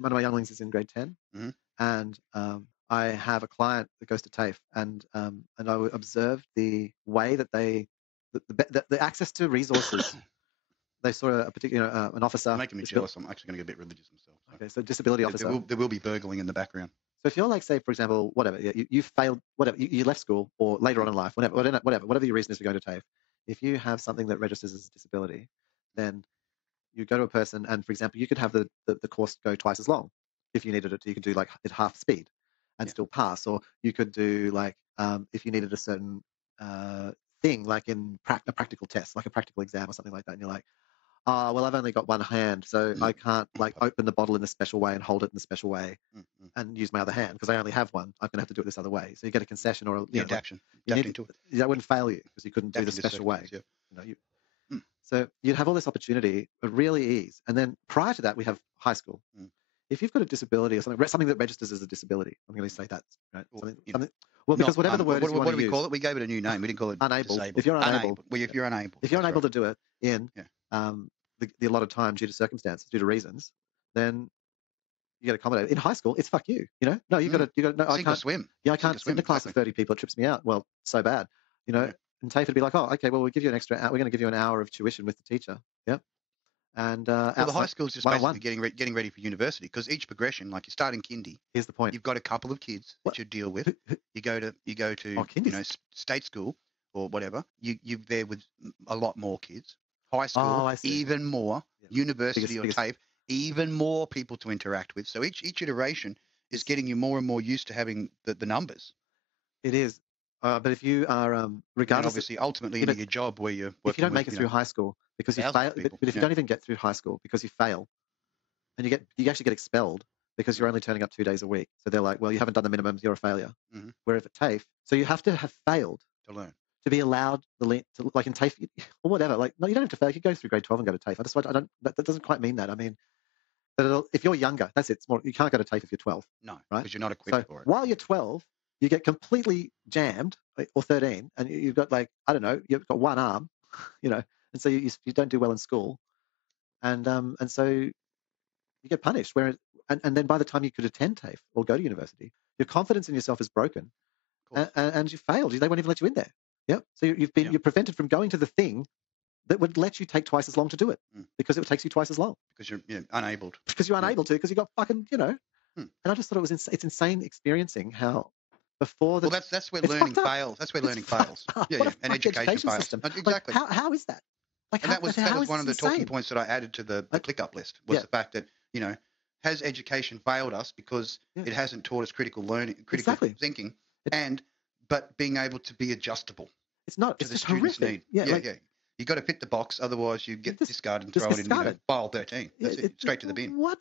one of my younglings is in grade 10, and I have a client that goes to TAFE, and I observed the way that the access to resources. They saw a particular an officer. You're making me jealous. I'm actually going to get a bit religious myself. So. Okay, so disability officer. There will be burgling in the background. So if you're like, say, for example, whatever, you failed, whatever, you left school or later on in life, whatever your reason is for going to TAFE, if you have something that registers as a disability, then you go to a person and, for example, you could have the course go twice as long. If you needed it, you could do like at half speed and still pass. Or you could do like, if you needed a certain thing, like in a practical test, like a practical exam or something like that, and you're like, oh, well, I've only got one hand, so I can't like open the bottle in a special way and hold it in a special way and use my other hand because I only have one. I'm going to have to do it this other way. So you get a concession or adaptation to it. That wouldn't fail you because you couldn't do the special way. Yeah. So you'd have all this opportunity at really ease. And then prior to that, we have high school. If you've got a disability or something that registers as a disability, I'm going to say that. Right? Well, because whatever the word is, what do we call it? We gave it a new name. We didn't call it unable. Disabled. If you're unable, if you're unable, to do it in the allotted time due to circumstances, due to reasons, then you get accommodated. In high school, it's fuck you. No, you got to. No, I can't swim. Yeah, I can't swim in a class of 30 people. It trips me out. Well, so bad. And TAFE would be like, oh, okay, well, we'll give you an extra hour. We're going to give you an hour of tuition with the teacher. Yep. And the high school is just basically getting ready for university because each progression, like you start in kindy. Here's the point: you've got a couple of kids that you deal with. You go to state school or whatever. You're there with a lot more kids. High school, even more. Yeah. University or TAFE, even more people to interact with. So each iteration is getting you more and more used to having the numbers. It is. But if you are, regardless, obviously, ultimately, into your job where you're working, if you don't make it through high school because you fail, but if you don't even get through high school because you fail, and you actually get expelled because you're only turning up 2 days a week, so they're like, well, you haven't done the minimums, you're a failure. Whereas at TAFE, so you have to have failed to learn, to be allowed to like in TAFE or whatever. Like, no, you don't have to fail. You can go through grade 12 and go to TAFE. That doesn't quite mean that. I mean, if you're younger, that's it. You can't go to TAFE if you're 12. No, right? Because you're not equipped for it. While you're 12. You get completely jammed, or 13, and you've got like, I don't know, you've got one arm, and so you don't do well in school, and so you get punished. Whereas, and then by the time you could attend TAFE or go to university, your confidence in yourself is broken, and you failed. They won't even let you in there. Yep. So you're prevented from going to the thing that would let you take twice as long to do it because it takes you twice as long because you're unable. Because you're unable to because you got fucking And I just thought it's insane experiencing how. Before that's where learning fails. That's where learning fails. Yeah, and education fails. System. Exactly. Like, how is that? Like, and that was one of the talking points that I added to the click-up list was the fact that, has education failed us because it hasn't taught us critical thinking, but being able to be adjustable. It's not. It's just horrific. Yeah. You got to fit the box, otherwise you get discarded and thrown in file 13. That's it, straight to the bin. What?